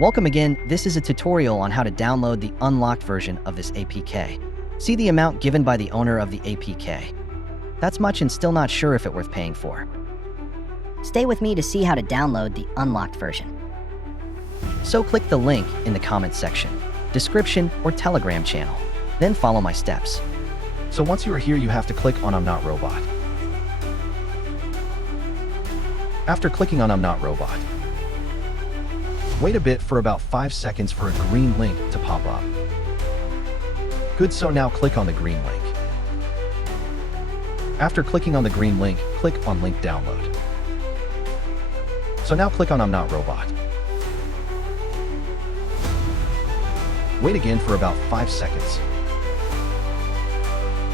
Welcome again. This is a tutorial on how to download the unlocked version of this APK. See the amount given by the owner of the APK. That's much and still not sure if it's worth paying for. Stay with me to see how to download the unlocked version. So click the link in the comments section, description, or Telegram channel. Then follow my steps. So once you are here, you have to click on I'm Not Robot. After clicking on I'm Not Robot, wait a bit for about 5 seconds for a green link to pop up. Good, so now click on the green link. After clicking on the green link, click on Link Download. So now click on I'm Not Robot. Wait again for about 5 seconds.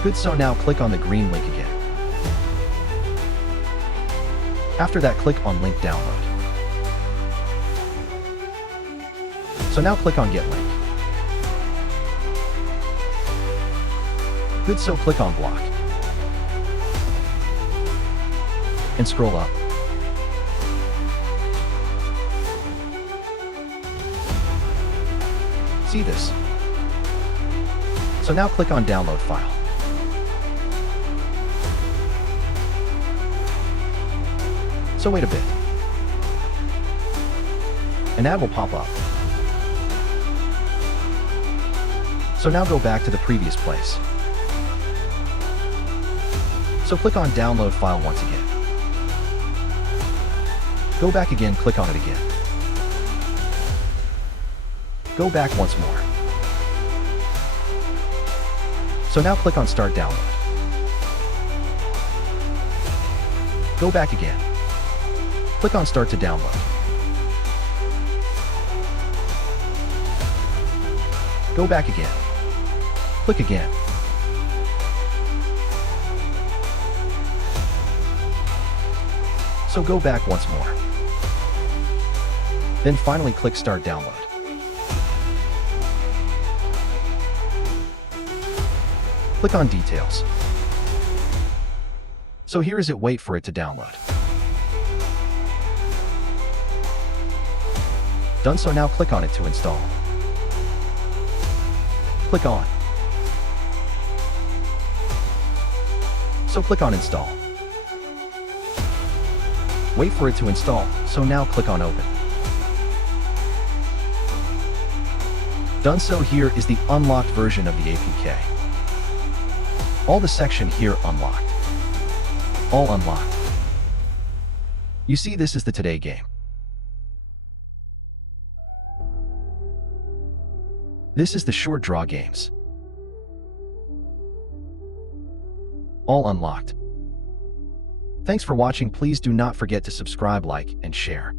Good, so now click on the green link again. After that, click on Link Download. So now click on Get Link. Good, so click on Block. And scroll up. See this? So now click on Download File. So wait a bit. An ad will pop up. So now go back to the previous place. So click on Download File once again. Go back again, click on it again. Go back once more. So now click on Start Download. Go back again. Click on Start to Download. Go back again. Click again. So go back once more. Then finally click Start Download. Click on Details. So here is it, wait for it to download. Done, so now click on it to install. Click on. So click on Install. Wait for it to install, so now click on Open. Done, so here is the unlocked version of the APK. All the section here unlocked. All unlocked. You see, this is the Today game. This is the Short Draw games. All unlocked. Thanks for watching. Please do not forget to subscribe, like, and share.